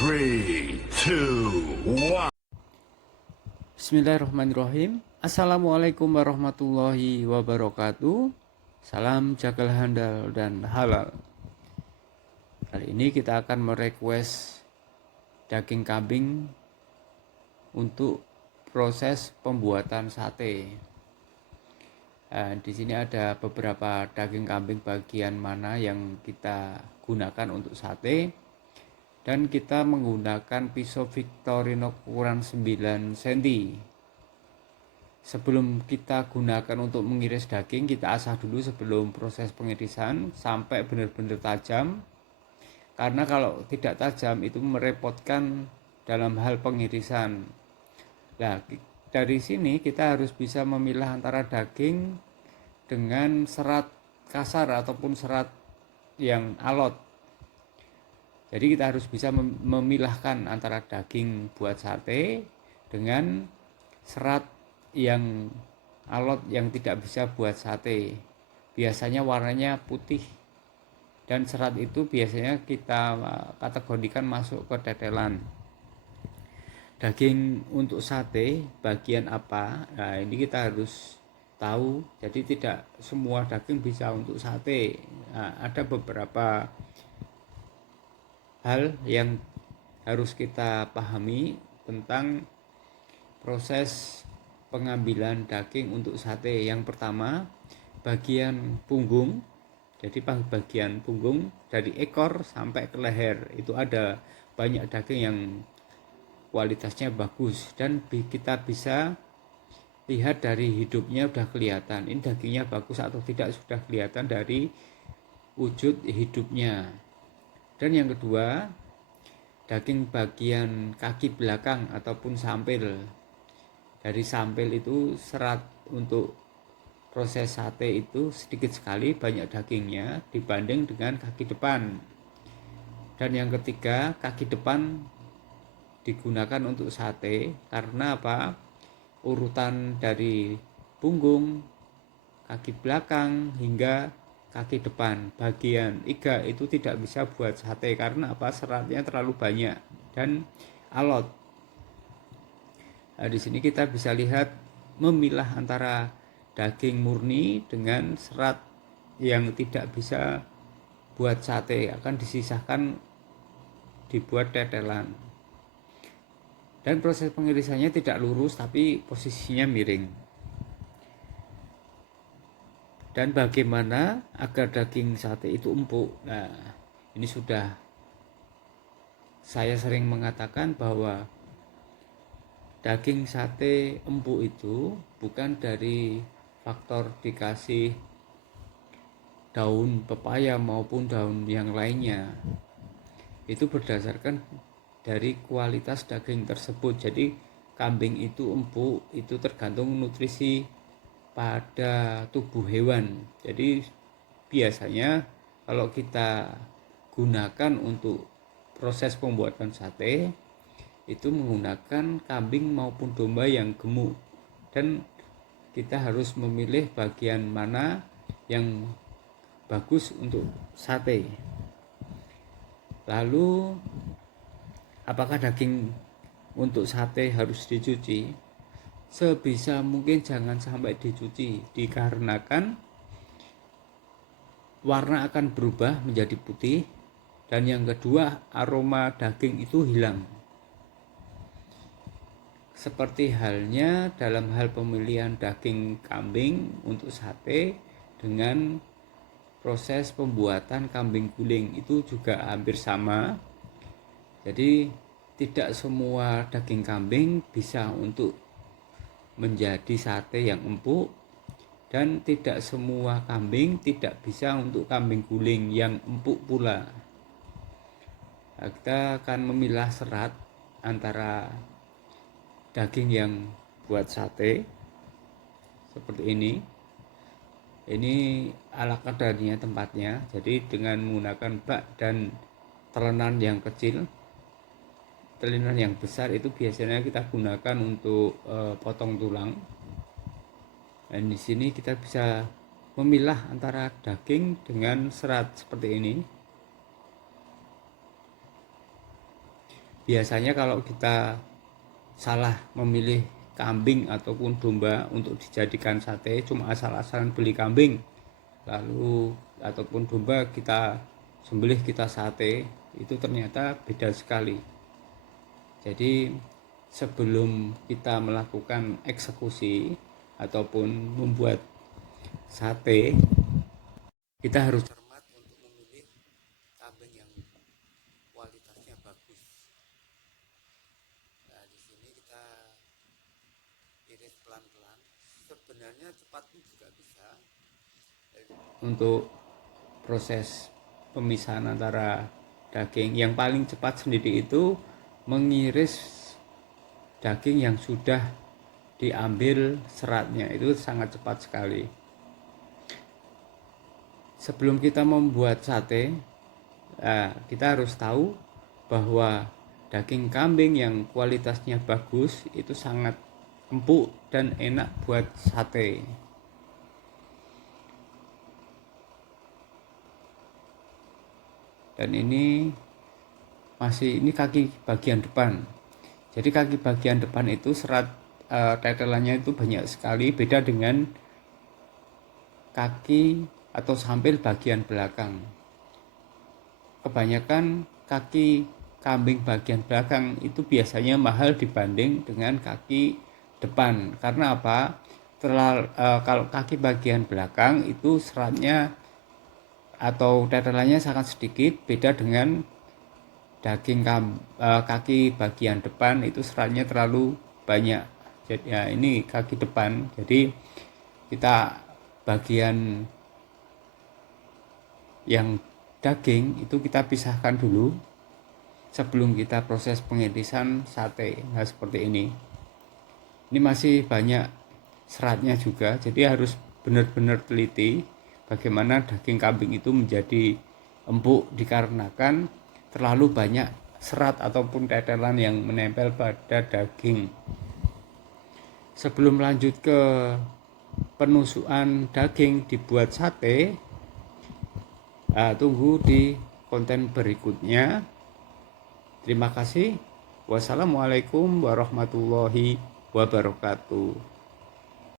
3, 2, 1. Bismillahirrahmanirrahim. Assalamualaikum warahmatullahi wabarakatuh. Salam jagal handal dan halal. Kali ini kita akan merequest daging kambing untuk proses pembuatan sate. Di sini ada beberapa daging kambing bagian mana yang kita gunakan untuk sate. Dan kita menggunakan pisau Victorino ukuran 9 cm. Sebelum kita gunakan untuk mengiris daging, kita asah dulu sebelum proses pengirisan sampai benar-benar tajam. Karena kalau tidak tajam itu merepotkan dalam hal pengirisan. Nah, dari sini kita harus bisa memilah antara daging dengan serat kasar ataupun serat yang alot. Jadi kita harus bisa memilahkan antara daging buat sate dengan serat yang alot yang tidak bisa buat sate. Biasanya warnanya putih dan serat itu biasanya kita kategorikan masuk ke tetelan. Daging untuk sate bagian apa? Nah, ini kita harus tahu. Jadi tidak semua daging bisa untuk sate. Nah, ada beberapa hal yang harus kita pahami tentang proses pengambilan daging untuk sate. Yang pertama, bagian punggung. Jadi bagian punggung dari ekor sampai ke leher itu ada banyak daging yang kualitasnya bagus dan kita bisa lihat dari hidupnya udah kelihatan ini dagingnya bagus atau tidak, sudah kelihatan dari wujud hidupnya. Dan yang kedua, daging bagian kaki belakang ataupun sampil. Dari sampil itu serat untuk proses sate itu sedikit sekali banyak dagingnya dibanding dengan kaki depan. Dan yang ketiga, kaki depan digunakan untuk sate karena apa? Urutan dari punggung, kaki belakang hingga kaki depan bagian iga itu tidak bisa buat sate karena apa? Seratnya terlalu banyak dan alot. Nah, di sini kita bisa lihat memilah antara daging murni dengan serat yang tidak bisa buat sate akan disisahkan dibuat tetelan. Dan proses pengirisannya tidak lurus tapi posisinya miring. Dan bagaimana agar daging sate itu empuk? Nah, ini sudah saya sering mengatakan bahwa daging sate empuk itu bukan dari faktor dikasih daun pepaya maupun daun yang lainnya. Itu berdasarkan dari kualitas daging tersebut. Jadi kambing itu empuk itu tergantung nutrisi pada tubuh hewan. Jadi biasanya kalau kita gunakan untuk proses pembuatan sate itu menggunakan kambing maupun domba yang gemuk dan kita harus memilih bagian mana yang bagus untuk sate. Lalu apakah daging untuk sate harus dicuci? Sebisa mungkin jangan sampai dicuci dikarenakan warna akan berubah menjadi putih dan yang kedua aroma daging itu hilang. Seperti halnya dalam hal pemilihan daging kambing untuk sate dengan proses pembuatan kambing guling itu juga hampir sama. Jadi tidak semua daging kambing bisa untuk menjadi sate yang empuk dan tidak semua kambing tidak bisa untuk kambing guling yang empuk pula. Nah, kita akan memilah serat antara daging yang buat sate seperti ini. Ini ala kadarnya tempatnya. Jadi dengan menggunakan bak dan telenan yang kecil. Telenan yang besar itu biasanya kita gunakan untuk potong tulang. Dan di sini kita bisa memilah antara daging dengan serat seperti ini. biasanya kalau kita salah memilih kambing ataupun domba untuk dijadikan sate, cuma asal-asalan beli kambing lalu ataupun domba kita sembelih kita sate, itu ternyata beda sekali. Jadi sebelum kita melakukan eksekusi ataupun membuat sate, kita harus cermat untuk memilih kambing yang kualitasnya bagus. Nah, di sini kita iris pelan-pelan. Sebenarnya cepat pun juga bisa. Untuk proses pemisahan antara daging, yang paling cepat sendiri itu mengiris daging yang sudah diambil seratnya, itu sangat cepat sekali. Sebelum kita membuat sate, kita harus tahu bahwa daging kambing yang kualitasnya bagus itu sangat empuk dan enak buat sate. Dan ini kaki bagian depan. Jadi kaki bagian depan itu serat tetelannya itu banyak sekali, beda dengan kaki atau sampil bagian belakang. Kebanyakan kaki kambing bagian belakang itu biasanya mahal dibanding dengan kaki depan. Karena apa? Kalau kaki bagian belakang itu seratnya atau tetelannya sangat sedikit, beda dengan daging kaki bagian depan itu seratnya terlalu banyak. Jadi ya, ini kaki depan. Jadi kita bagian yang daging itu kita pisahkan dulu sebelum kita proses pengirisan sate. Nah, seperti ini. Ini masih banyak seratnya juga, jadi harus benar-benar teliti bagaimana daging kambing itu menjadi empuk dikarenakan terlalu banyak serat ataupun tetelan yang menempel pada daging. Sebelum lanjut ke penusukan daging dibuat sate, tunggu di konten berikutnya. Terima kasih. Wassalamualaikum warahmatullahi wabarakatuh.